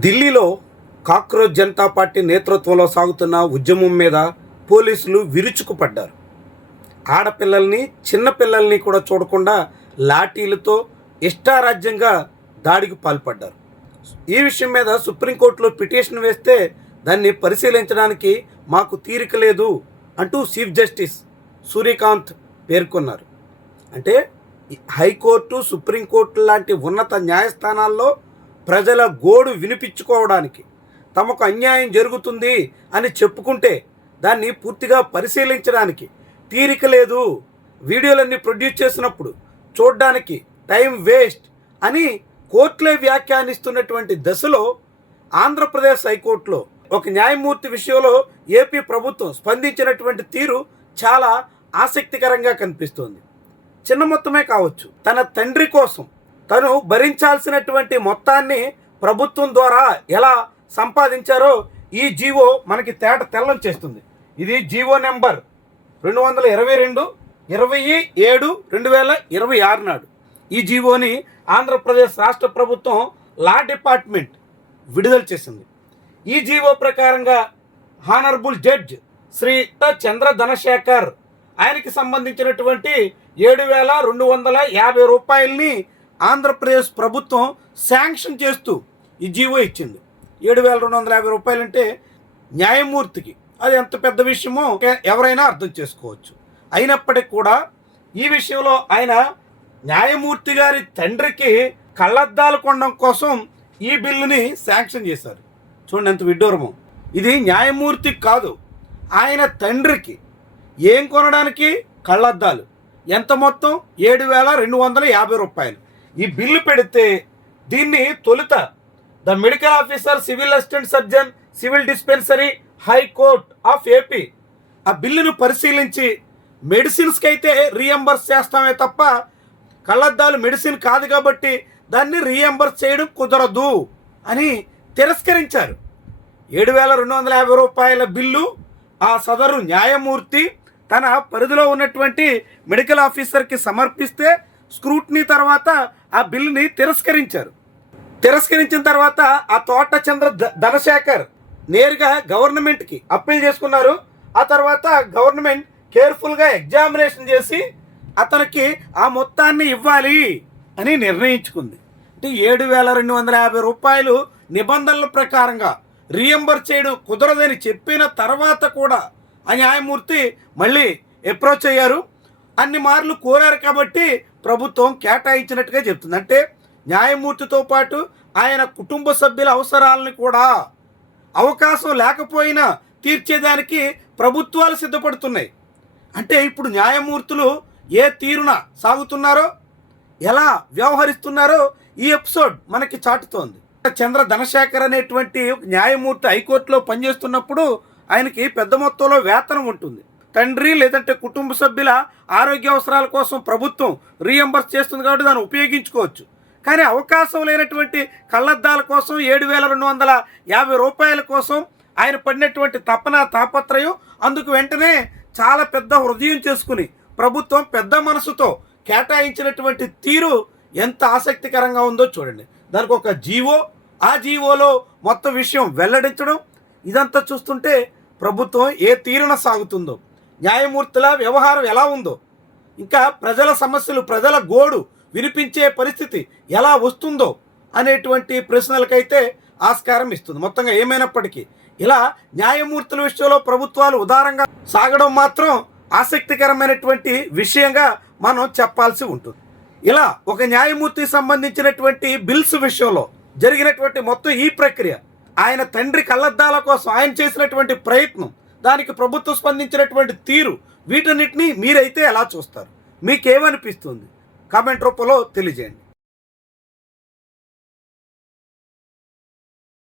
ఢిల్లీలో cockroach Janata party నేతృత్వంలో సాగుతున్న ఉద్యమం మీద పోలీసులు విరుచుకుపడ్డారు. ఆడపిల్లల్ని చిన్నపిల్లల్ని కూడా చూడకుండా లాఠీలతో ఇష్టారాజ్యంగా దాడికి పాల్పడ్డారు. ఈ విషయం మీద సుప్రీంకోర్టులో పిటిషన్ వేస్తే దాన్ని పరిశీలించడానికి మాకు తీరిక లేదు అంటూ చీఫ్ జస్టిస్ సూర్యకాంత్ పేర్కొన్నారు. అంటే హైకోర్టు, సుప్రీంకోర్టు లాంటి ఉన్నత న్యాయస్థానాల్లో ప్రజల గోడు వినిపించుకోవడానికి, తమకు అన్యాయం జరుగుతుంది అని చెప్పుకుంటే దాన్ని పూర్తిగా పరిశీలించడానికి తీరిక లేదు, వీడియోలన్నీ ప్రొడ్యూస్ చేసినప్పుడు చూడడానికి టైం వేస్ట్ అని కోర్టులే వ్యాఖ్యానిస్తున్నటువంటి దశలో ఆంధ్రప్రదేశ్ హైకోర్టులో ఒక న్యాయమూర్తి విషయంలో ఏపీ ప్రభుత్వం స్పందించినటువంటి తీరు చాలా ఆసక్తికరంగా కనిపిస్తోంది. చిన్న మొత్తమే కావచ్చు, తన తండ్రి కోసం తను భరించాల్సినటువంటి మొత్తాన్ని ప్రభుత్వం ద్వారా ఎలా సంపాదించారో ఈ జీవో మనకి తెల్లం చేస్తుంది. ఇది జీవో నెంబర్ 222/27/2026 నాడు ఈ జీవోని ఆంధ్రప్రదేశ్ రాష్ట్ర ప్రభుత్వం లా డిపార్ట్మెంట్ విడుదల చేసింది. ఈ జీవో ప్రకారంగా హానరబుల్ జడ్జ్ శ్రీ చంద్ర ధనశేఖర్ ఆయనకి సంబంధించినటువంటి 7,250 రూపాయలని ఆంధ్రప్రదేశ్ ప్రభుత్వం శాంక్షన్ చేస్తూ ఈ జీవో ఇచ్చింది. 7,250 రూపాయలు అంటే న్యాయమూర్తికి అది ఎంత పెద్ద విషయమో ఎవరైనా అర్థం చేసుకోవచ్చు. అయినప్పటికీ కూడా ఈ విషయంలో ఆయన న్యాయమూర్తి గారి తండ్రికి కళ్ళద్దాలు కొనడం కోసం ఈ బిల్లుని శాంక్షన్ చేశారు. చూడండి ఎంత విడ్డూరమో. ఇది న్యాయమూర్తికి కాదు, ఆయన తండ్రికి ఏం కొనడానికి కళ్ళద్దాలు. ఎంత మొత్తం? 7,250 రూపాయలు. ఈ బిల్లు పెడితే దీన్ని తొలుత the medical officer, civil assistant surgeon, civil dispensary, high court of AP ఆ బిల్లును పరిశీలించి మెడిసిన్స్కి అయితే రీఎంబర్స్ చేస్తామే తప్ప కళ్ళద్దాలు మెడిసిన్ కాదు కాబట్టి దాన్ని రీఎంబర్స్ చేయడం కుదరదు అని తిరస్కరించారు. 7,250 రూపాయల బిల్లు ఆ సదరు న్యాయమూర్తి తన పరిధిలో ఉన్నటువంటి మెడికల్ ఆఫీసర్కి సమర్పిస్తే స్క్రూట్నీ తర్వాత ఆ బిల్లుని తిరస్కరించిన తర్వాత ఆ తోట చంద్ర ధనశేఖర్ నేరుగా గవర్నమెంట్కి అప్పీల్ చేసుకున్నారు. ఆ తర్వాత గవర్నమెంట్ కేర్ఫుల్గా ఎగ్జామినేషన్ చేసి అతనికి ఆ మొత్తాన్ని ఇవ్వాలి అని నిర్ణయించుకుంది. అంటే 7,250 రూపాయలు నిబంధనల ప్రకారంగా రీఎంబర్స్ చేయడం కుదరదని చెప్పిన తర్వాత కూడా ఆ న్యాయమూర్తి మళ్ళీ అప్రోచ్ అయ్యారు. అన్ని మార్లు కోరారు కాబట్టి ప్రభుత్వం కేటాయించినట్టుగా చెప్తుంది. అంటే న్యాయమూర్తితో పాటు ఆయన కుటుంబ సభ్యుల అవసరాలను కూడా అవకాశం లేకపోయినా తీర్చేదానికి ప్రభుత్వాలు సిద్ధపడుతున్నాయి. అంటే ఇప్పుడు న్యాయమూర్తులు ఏ తీరున సాగుతున్నారో, ఎలా వ్యవహరిస్తున్నారో ఈ ఎపిసోడ్ మనకి చాటుతోంది. చంద్ర ధనశేఖర్ అనేటువంటి న్యాయమూర్తి హైకోర్టులో పనిచేస్తున్నప్పుడు ఆయనకి పెద్ద మొత్తంలో వేతనం ఉంటుంది. తండ్రి లేదంటే కుటుంబ సభ్యుల ఆరోగ్య అవసరాల కోసం ప్రభుత్వం రీఎంబర్స్ చేస్తుంది కాబట్టి దాన్ని ఉపయోగించుకోవచ్చు. కానీ అవకాశం లేనటువంటి కళ్ళద్దాల కోసం 7,250 రూపాయల కోసం ఆయన పడినటువంటి తాపత్రయం, అందుకు వెంటనే చాలా పెద్ద హృదయం చేసుకుని ప్రభుత్వం పెద్ద మనసుతో కేటాయించినటువంటి తీరు ఎంత ఆసక్తికరంగా ఉందో చూడండి. దానికి ఒక జీవో, ఆ జీవోలో మొత్తం విషయం వెల్లడించడం, ఇదంతా చూస్తుంటే ప్రభుత్వం ఏ తీరున సాగుతుందో, న్యాయమూర్తుల వ్యవహారం ఎలా ఉందో, ఇంకా ప్రజల సమస్యలు, ప్రజల గోడు వినిపించే పరిస్థితి ఎలా వస్తుందో అనేటువంటి ప్రశ్నలకైతే ఆస్కారం ఇస్తుంది. మొత్తంగా ఏమైనప్పటికీ ఇలా న్యాయమూర్తుల విషయంలో ప్రభుత్వాలు ఉదారంగా సాగడం మాత్రం ఆసక్తికరమైనటువంటి విషయంగా మనం చెప్పాల్సి ఉంటుంది. ఇలా ఒక న్యాయమూర్తికి సంబంధించినటువంటి బిల్స్ విషయంలో జరిగినటువంటి మొత్తం ఈ ప్రక్రియ, ఆయన తండ్రి కళ్ళద్దాల కోసం ఆయన చేసినటువంటి ప్రయత్నం, దానికి ప్రభుత్వం స్పందించినటువంటి తీరు, వీటన్నిటినీ మీరైతే ఎలా చూస్తారు? మీకేమనిపిస్తుంది? కామెంట్ రూపంలో తెలియజేయండి.